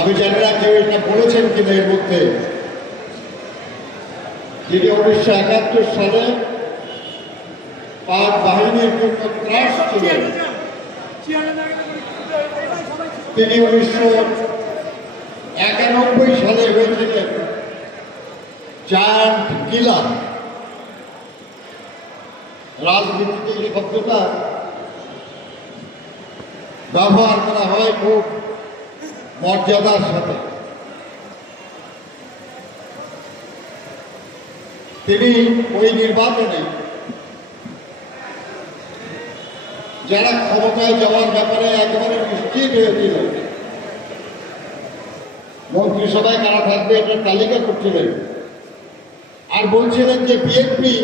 আমি জানি না কেউ এটা বলেছেন কিনা এর মধ্যে, যিনি 1971 সালে পাক বাহিনীর জন্য ত্রাস ছিলেন, তিনি 1991 সালে হয়েছিলেন জায়ান্ট কিলার। রাজনীতিতে এই শব্দটা ব্যবহার করা হয় খুব মর্যাদার সাথে। তিনি ওই নির্বাচনে যারা ক্ষমতায় যাওয়ার ব্যাপারে একেবারে নিশ্চিত হয়েছিল, মন্ত্রিসভায় কারা থাকবে এটা তালিকা করছিলেন, আর বলছিলেন যে বিএনপি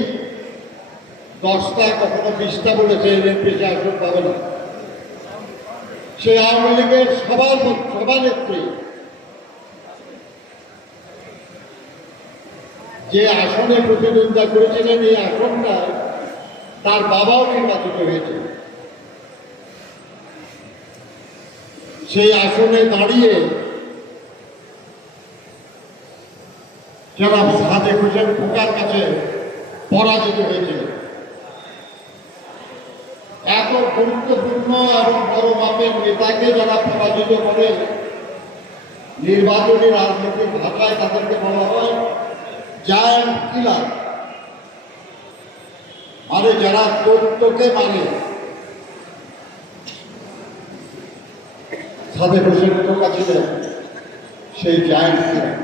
10টা কখনো 20টা বলেছে বিএনপি আসন পাবে না। সে আওয়ামী লীগের সভানেত্রী যে আসনে প্রতিদ্বন্দ্বিতা করেছিলেন, এই আসনটা তার বাবাও নির্বাচিত হয়েছে। সেই আসনে দাঁড়িয়ে যারা সাদেক হোসেন খোকার কাছে পরাজিত হয়েছিল। এত গুরুত্বপূর্ণ এবং বড় মাপের নেতাকে যারা পরাজিত করে, নির্বাচনী রাজনৈতিক ভাষায় তাদেরকে বলা হয় জায়ান্ট কিলার, মানে যারা তথ্যকে মানে। সাদেক হোসেন খোকা ছিলেন সেই জায়ান্ট কিলার।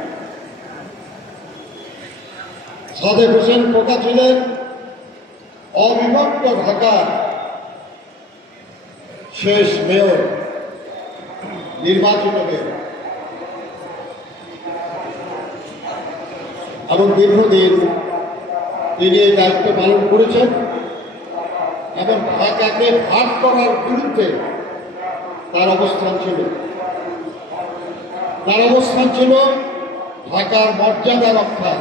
সাদেক হোসেন খোকা ছিলেন অবিভক্ত ঢাকার শেষ মেয়র, নির্বাচিত মেয়র, এবং দীর্ঘদিন তিনি এই দায়িত্ব পালন করেছেন এবং ঢাকাকে ভাগ করার বিরুদ্ধে তার অবস্থান ছিল। তার অবস্থান ছিল ঢাকার মর্যাদা রক্ষা,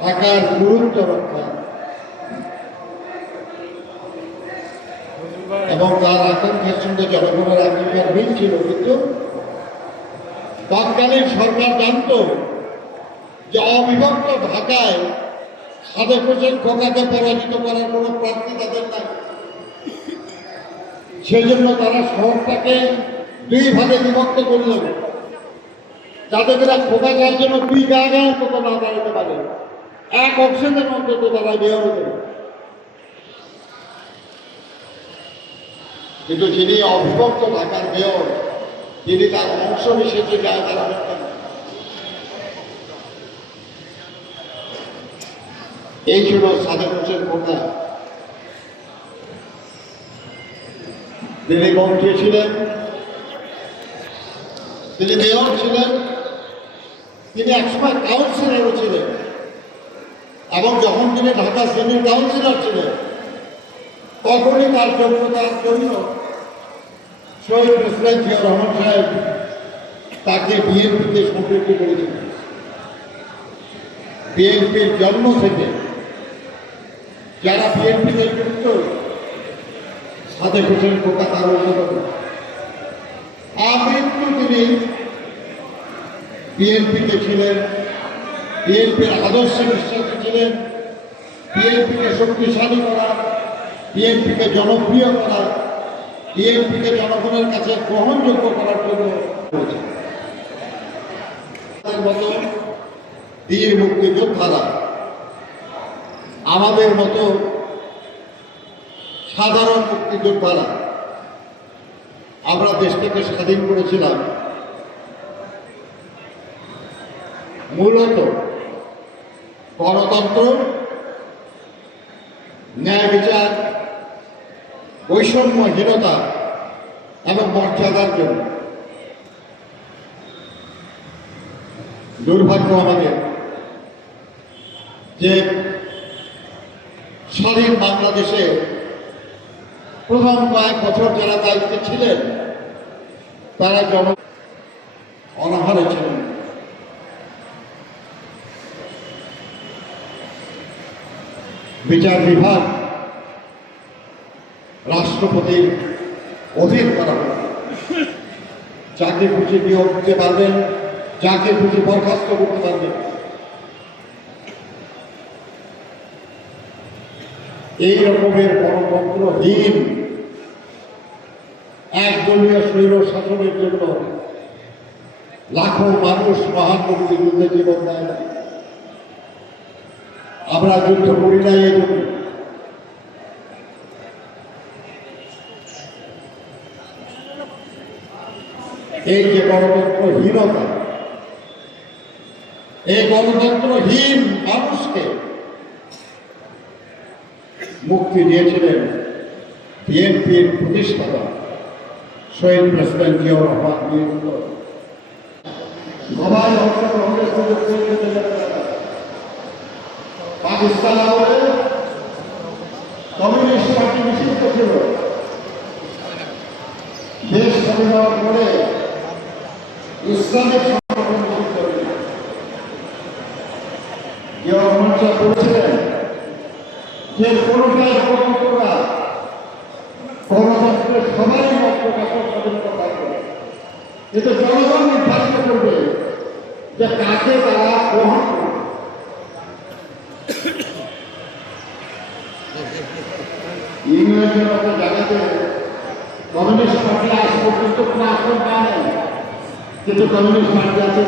ঢাকার গুরুত্ব রক্ষা, এবং তার আকাঙ্ক্ষার সঙ্গে জনগণের আকাঙ্ক্ষার মিল ছিল। কিন্তু তৎকালীন সরকার জানত যে অবিভক্ত ঢাকায় সাদেক হোসেন খোকাকে পরাজিত করার কোনো প্রার্থী তাদের নাই। সেই জন্য তারা শহরটাকে 2 ভাগে বিভক্ত করল, যাতে তারা খোকা যাওয়ার জন্য 2 জায়গায় অন্তত না দাঁড়াতে পারে, 1 অপশনের অন্তত তারা মেয়র হতে পারে। কিন্তু যিনি অবিভক্ত ঢাকার মেয়র, তিনি তার অংশ বিশেষে গায়ে দাঁড়াবেন কেন? এই ছিল সাদেক হোসেন খোকা। তিনি মন্ত্রী ছিলেন, তিনি মেয়র ছিলেন, তিনি একসময় কাউন্সিলরও ছিলেন, এবং যখন তিনি ঢাকা সিটির কাউন্সিলর ছিলেন তখনই তার যোগ্যতার জন্য শহীদ প্রেসিডেন্ট জিয়াউর রহমান সাহেব তাকে বিএনপিতে সম্পৃক্ত করেছিলেন। বিএনপির জন্ম থেকে যারা বিএনপিতে যুক্ত, সাদেক হোসেন খোকা তার অন্যতম। আমৃত্যু তিনি বিএনপিতে ছিলেন, বিএনপির আদর্শে বিশ্বাসী ছিলেন, বিএনপিকে শক্তিশালী করা, বিএনপিকে জনপ্রিয় করা, বিএনপিকে জনগণের কাছে গ্রহণযোগ্য করার জন্য করেছেন। মতো বীর মুক্তিযোদ্ধারা, আমাদের মতো সাধারণ মুক্তিযোদ্ধারা, আমরা দেশটাকে স্বাধীন করেছিলাম মূলত গণতন্ত্র, ন্যায় বিচার, বৈষম্যহীনতা এবং মর্যাদার জন্য। দুর্ভাগ্য আমাদের যে স্বাধীন বাংলাদেশে প্রথম কয়েক বছর যারা দায়িত্বে ছিলেন তারা অনাহারে ছিলেন। বিচার বিভাগ রাষ্ট্রপতির অধীন করা হয়। যাকে খুশি নিয়োগ দিতে পারবেন, যাকে খুশি বরখাস্ত করতে পারবেন। এই রকমের গণতন্ত্রহীন একদলীয় স্বৈর শাসনের জন্য লাখো মানুষ মহানবীর যুদ্ধে জীবন দেয় না। আমরা যুদ্ধ করি না এই জন্য। এই যে গণতন্ত্রহীনতা, এই গণতন্ত্রহীন মানুষকে মুক্তি দিয়েছিলেন বিএনপির প্রতিষ্ঠাতা শহীদ প্রেসিডেন্ট জিয়াউর রহমান। সবাই অংশগ্রহণের সুযোগ করে দিতে পাকিস্তান আমলে কমিউনিস্ট পার্টি নিষিদ্ধ ছিল। দেশ স্বাধীন হওয়ার পরে ইসলামিক সংগঠন নিষিদ্ধ ছিল। জিয়াউর রহমান সাহেব বলেছিলেন যে কোনটাই গণতন্ত্র না, গণতন্ত্রের সবাই মত প্রকাশের স্বাধীনতা থাকবে, কিন্তু জনগণ নির্ধারিত করবে যে কাকে তারা গ্রহণ করবে। ইংরেজের মতো জায়গাতে কমিউনিস্ট পার্টি আজ পর্যন্ত কোনো আসন পায় নাই, কিন্তু কমিউনিস্ট পার্টি আছে।